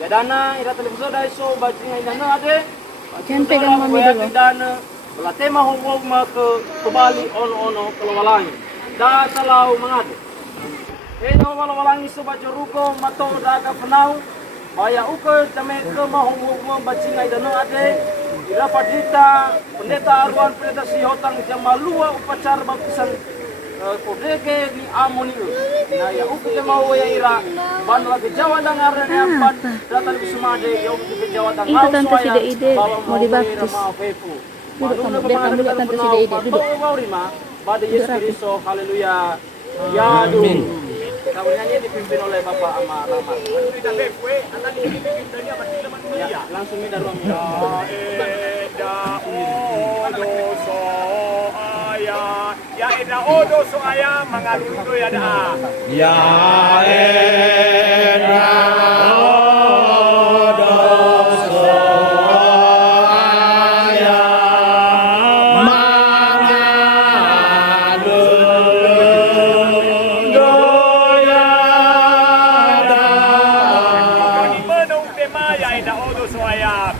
Ya dana ira televiso dai so bajinga dana ade. Jangan pegang mami dulu. Dana bela tema hongwong ma ke Bali ono kelowalangi. Da salau mangade. Eno walangi so baca ruko mato daga penau. Baya uke tame ke ma hongwong bajinga dana ade. Ira padita pendeta arwan pendeta sihotang jamalua upacara baptisan kodege di amoni na ya uku ke mau ya ira ban lagi Jawa dangar ya ban datang ke Sumade ya uku ke Jawa dangar itu tante Sida Ide mau dibaptis. Duduk kamu, biar kamu lihat tante Sida Ide, duduk. Pada Yesus Kristus, haleluya. Ya amin. Kamu nyanyi dipimpin oleh Bapak Ama Rama. Ya, langsung minta ruang. Ya eda odo soaya mangaludo ya da. Ya eda odo soaya mangaludo ya da. Kani menung tema ya eda odo soaya.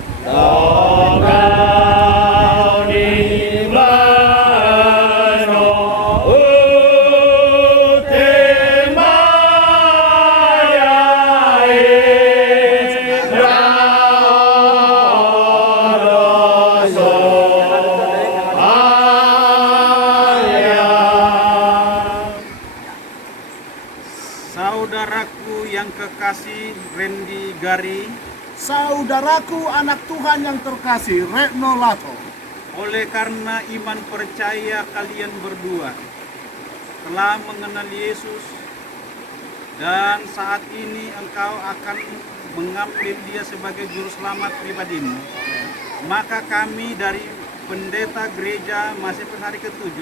Saudaraku yang kekasih Randy Gari, saudaraku anak Tuhan yang terkasih Retno Lato, oleh karena iman percaya kalian berdua telah mengenal Yesus dan saat ini engkau akan mengambil dia sebagai juru selamat pribadimu, maka kami dari pendeta gereja Masehi hari ke-7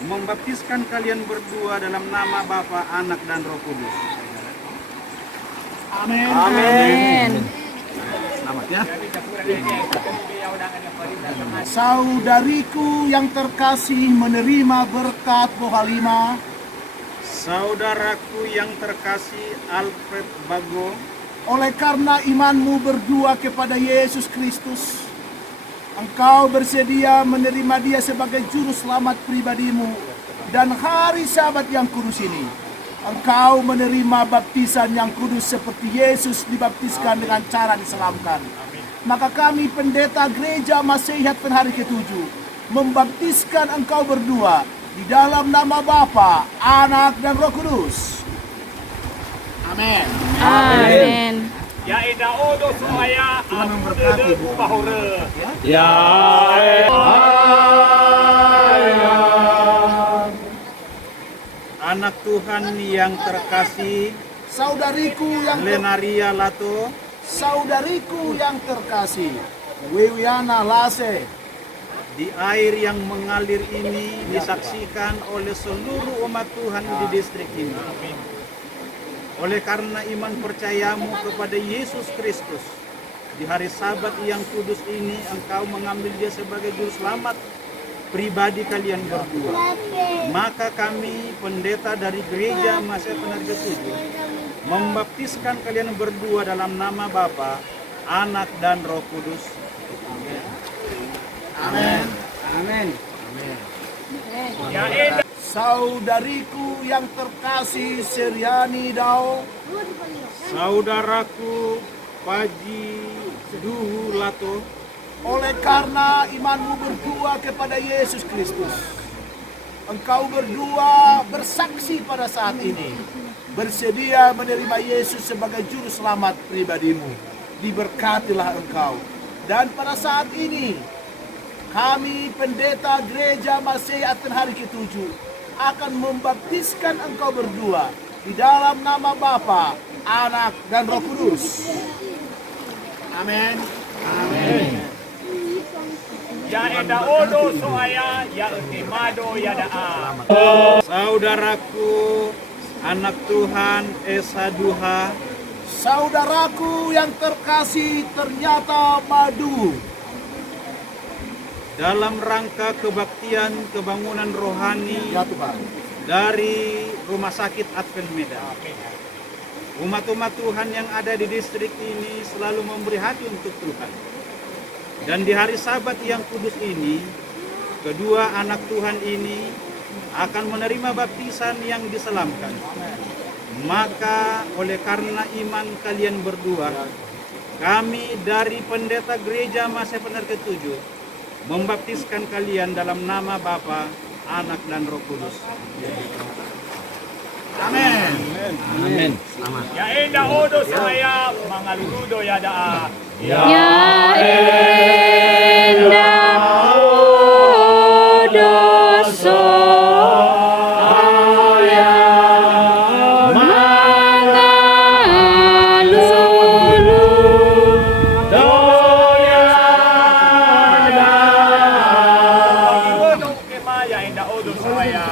membaptiskan kalian berdua dalam nama Bapa, Anak, dan Roh Kudus. amin. Amin. Selamat ya. Saudariku yang terkasih menerima berkat Bohalima, Saudaraku yang terkasih Alfred Bago, oleh karena imanmu berdua kepada Yesus Kristus, engkau bersedia menerima dia sebagai juru selamat pribadimu, dan hari Sabat yang kudus ini engkau menerima baptisan yang kudus seperti Yesus dibaptiskan dengan cara diselamkan. Maka kami pendeta gereja Masehi hari ke-7 membaptiskan engkau berdua di dalam nama Bapa, Anak, dan Roh Kudus. Amin. Amin. Ya eda odo soaya amudele bahore. Ya anak Tuhan yang terkasih Saudariku yang Lenaria Lato, saudariku yang terkasih Wiwiana Lase, di air yang mengalir ini disaksikan oleh seluruh umat Tuhan di distrik ini. Oleh karena iman percayamu kepada Yesus Kristus, di hari Sabat yang kudus ini engkau mengambil dia sebagai juru selamat pribadi kalian berdua. Maka kami pendeta dari gereja Masehi hari ke-7 membaptiskan kalian berdua dalam nama Bapa, Anak, dan Roh Kudus. Amin. Amin. Ya eda Saudariku yang terkasih Seriani Dao, Saudaraku Paji Duhu Lato, oleh karena imanmu berdua kepada Yesus Kristus, engkau berdua bersaksi pada saat ini bersedia menerima Yesus sebagai juru selamat pribadimu. Diberkatilah engkau. Dan pada saat ini kami pendeta gereja Masehi hari ke-7 akan membaptiskan engkau berdua di dalam nama Bapa, Anak, dan Roh Kudus. Amin. Amin. ya eda odo soaya ya etimado ya daa. Saudaraku anak Tuhan Esa Duha, Saudaraku yang terkasih ternyata madu, dalam rangka kebaktian kebangunan rohani ya Tuhan, dari Rumah Sakit Advent Medan. Umat-umat Tuhan yang ada di distrik ini selalu memberi hati untuk Tuhan. Dan di hari Sabat yang kudus ini, kedua anak Tuhan ini akan menerima baptisan yang diselamkan. Maka oleh karena iman kalian berdua, kami dari pendeta gereja Masa Benar ke-7 membaptiskan kalian dalam nama Bapa, Anak dan Roh Kudus. Amin. Amin. Selamat. Ya enda odo saya mangalurudo ya daa. Ya enda odoso ya mangalulu Doya daa. Odo kema ya enda odo saya.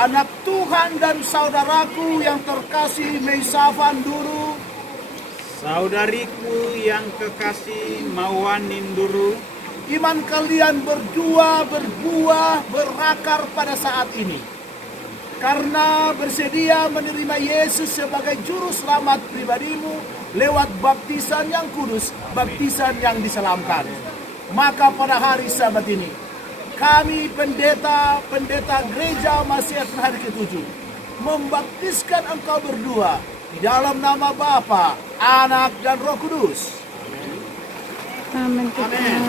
Anak Tuhan dan saudaraku yang terkasih Meisafan Duru, Saudariku yang kekasih Mawanin Duru, iman kalian berdua berbuah berakar pada saat ini. Karena bersedia menerima Yesus sebagai juru selamat pribadimu lewat baptisan yang kudus, baptisan yang diselamkan. Maka pada hari Sabat ini, kami pendeta gereja Masihat hari ke-7 membaptiskan engkau berdua di dalam nama Bapa, Anak dan Roh Kudus. Amin Tuhan.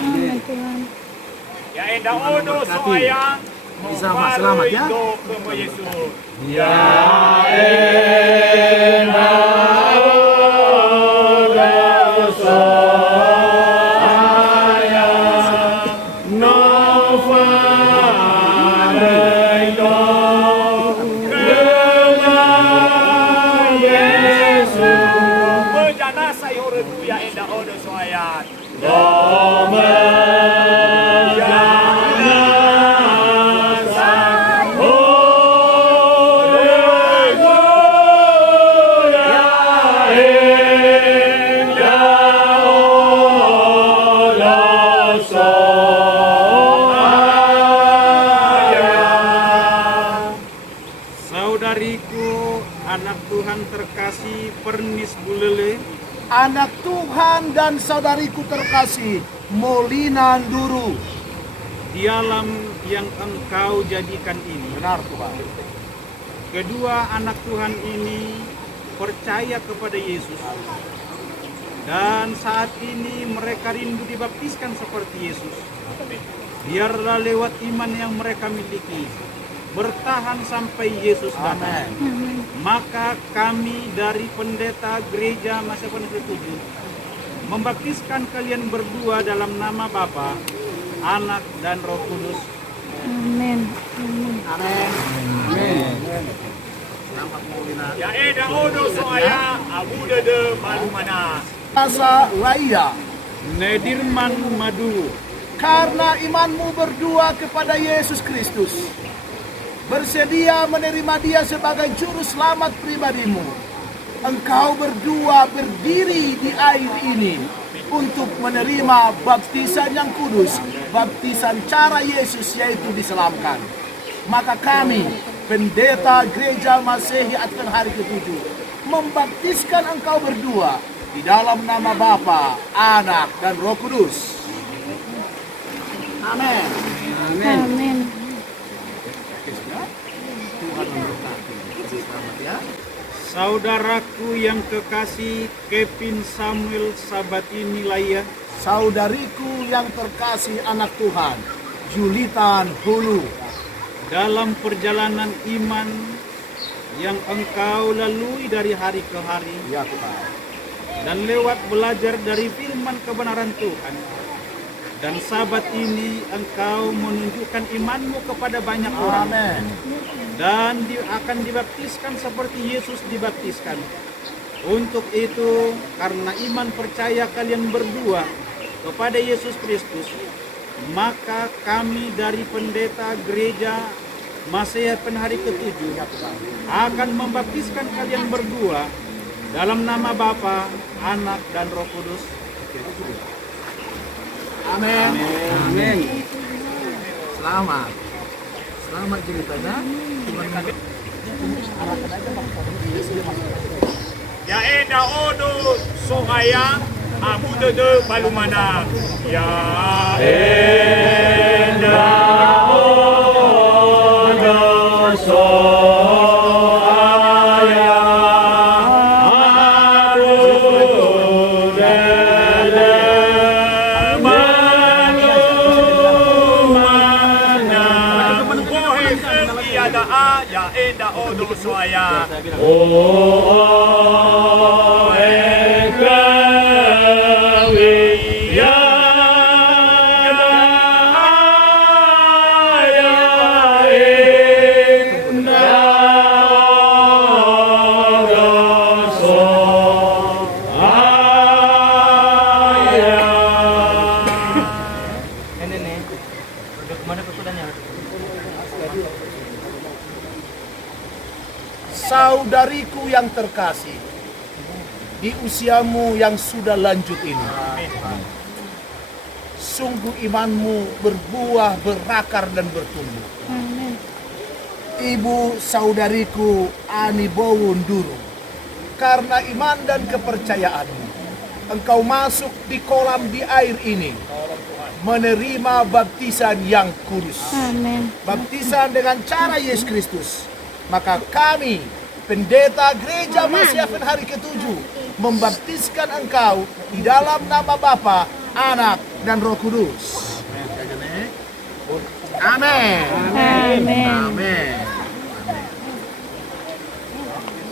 Amin Tuhan. Ya enda odo saya Selamat, selamat ya. Itu kemo Yesus. Bejana saya redu ya enda odo saya. saudariku anak Tuhan terkasih Pernis Bulele, Anak Tuhan dan saudariku terkasih Molina Duru. dialam yang engkau jadikan ini. Benar Tuhan. Kedua anak Tuhan ini percaya kepada Yesus. Dan saat ini mereka rindu dibaptiskan seperti Yesus. Biarlah lewat iman yang mereka miliki, bertahan sampai Yesus datang. Maka kami dari pendeta gereja Masa Benar ke-7 membaptiskan kalian berdua dalam nama Bapa, Anak dan Roh Kudus. Amin. Ya eda odo soaya abu dede malu mana. Asa Laia, Nedirman Madu, karena imanmu berdua kepada Yesus Kristus, bersedia menerima Dia sebagai juru selamat pribadimu, engkau berdua berdiri di air ini untuk menerima baptisan yang kudus, baptisan cara Yesus yaitu diselamkan. Maka kami, pendeta gereja Masehi Advent hari ke-7, membaptiskan engkau berdua di dalam nama Bapa, Anak dan Roh Kudus. Amin. Amin. saudaraku yang kekasih Kevin Samuel Sabatini Laia, Saudariku yang terkasih anak Tuhan, Julitan Hulu, dalam perjalanan iman yang engkau lalui dari hari ke hari, ya Tuhan. dan lewat belajar dari firman kebenaran Tuhan. Dan Sabat ini engkau menunjukkan imanmu kepada banyak orang. Amin. Dan akan dibaptiskan seperti Yesus dibaptiskan. Untuk itu, karena iman percaya kalian berdua kepada Yesus Kristus, maka kami dari pendeta gereja Masehi Penhari ke-7 akan membaptiskan kalian berdua dalam nama Bapa, Anak, dan Roh Kudus. Amin. Amin. Selamat. Selamat ceritanya. Ya eda odo so aya abu de balumana. Ya eda odo so aya abu de balumana. Bohe ada a ya eda odo so aya. Saudariku yang terkasih, di usiamu yang sudah lanjut ini, sungguh imanmu berbuah, berakar, dan bertumbuh. Amin. Ibu saudariku Ani Bowunduru, karena iman dan kepercayaanmu, engkau masuk di kolam di air ini, menerima baptisan yang kudus. Amin. Baptisan dengan cara Yesus Kristus. Maka kami, pendeta gereja Masehi Penhari ke-7, membaptiskan engkau di dalam nama Bapa, Anak, dan Roh Kudus. Amin. Amin. Amin.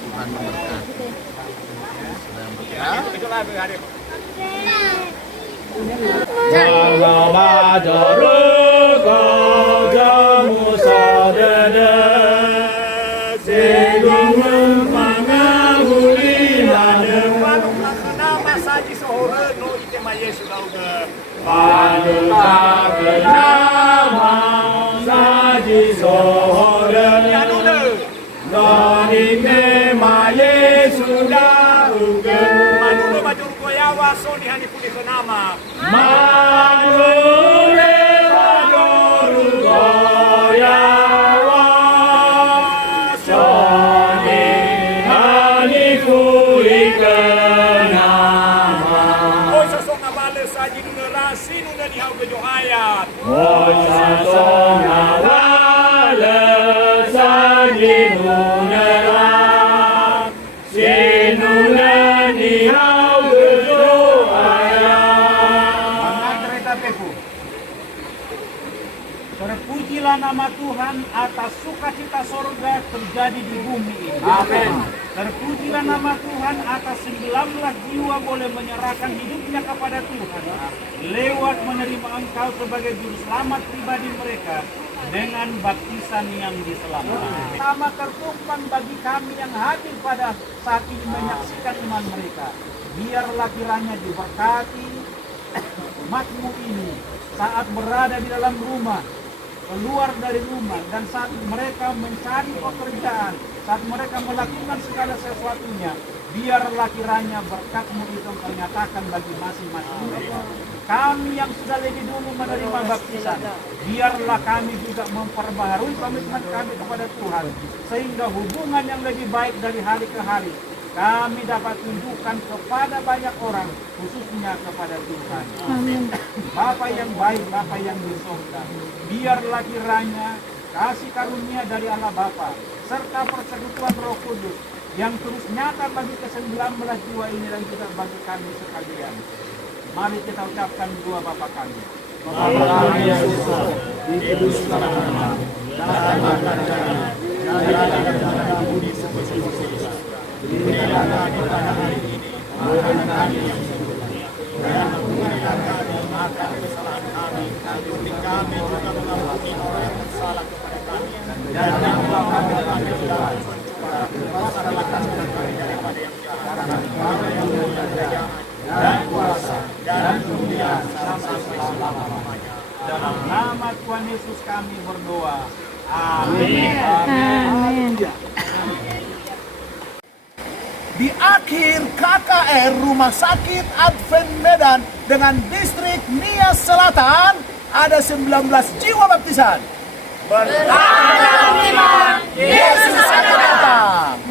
Tuhan memberkati. Itulah hari. Terpujilah nama Tuhan atas sukacita sorga terjadi di bumi ini. Amin. Terpujilah nama Tuhan atas 19 jiwa boleh menyerahkan hidupnya kepada Tuhan lewat menerima engkau sebagai juru selamat pribadi mereka dengan baptisan yang diselamatkan. Sama tertumpang bagi kami yang hadir pada saat ini menyaksikan iman mereka. Biarlah kiranya diberkati umatmu ini saat berada di dalam rumah, keluar dari rumah, dan saat mereka mencari pekerjaan, saat mereka melakukan segala sesuatunya, biarlah kiranya berkat-Mu itu Engkau nyatakan bagi masing-masing mereka. Kami yang sudah lebih dulu menerima baptisan, biarlah kami juga memperbaharui komitmen kami kepada Tuhan, sehingga hubungan yang lebih baik dari hari ke hari kami dapat tunjukkan kepada banyak orang, khususnya kepada Tuhan. Amin. Bapa yang baik, Bapa yang di surga, biarlah kiranya kasih karunia dari Allah Bapa serta persekutuan Roh Kudus yang terus nyata bagi ke-19 jiwa ini dan juga bagi kami sekalian. Mari kita ucapkan dua Bapa kami. Bapa kami yang di surga, dikuduskanlah namamu, datanglah kerajaanmu, jadilah di bumi seperti di surga. Berikanlah kami pada hari ini makan kami yang secukupnya, dan ampunilah kami akan kesalahan kami, beri kami juga mengampuni orang yang bersalah kepada kami, dan janganlah kami dalam pencobaan, lepaskanlah kami daripada yang jahat, karena yang mulia kerajaan dan kuasa dan kemuliaan sampai selama-lamanya. Dalam nama Tuhan Yesus kami berdoa. Amin. Amin. Di akhir KKR Rumah Sakit Advent Medan dengan distrik Nias Selatan ada 19 jiwa baptisan. Bertahan dalam iman, Yesus akan datang.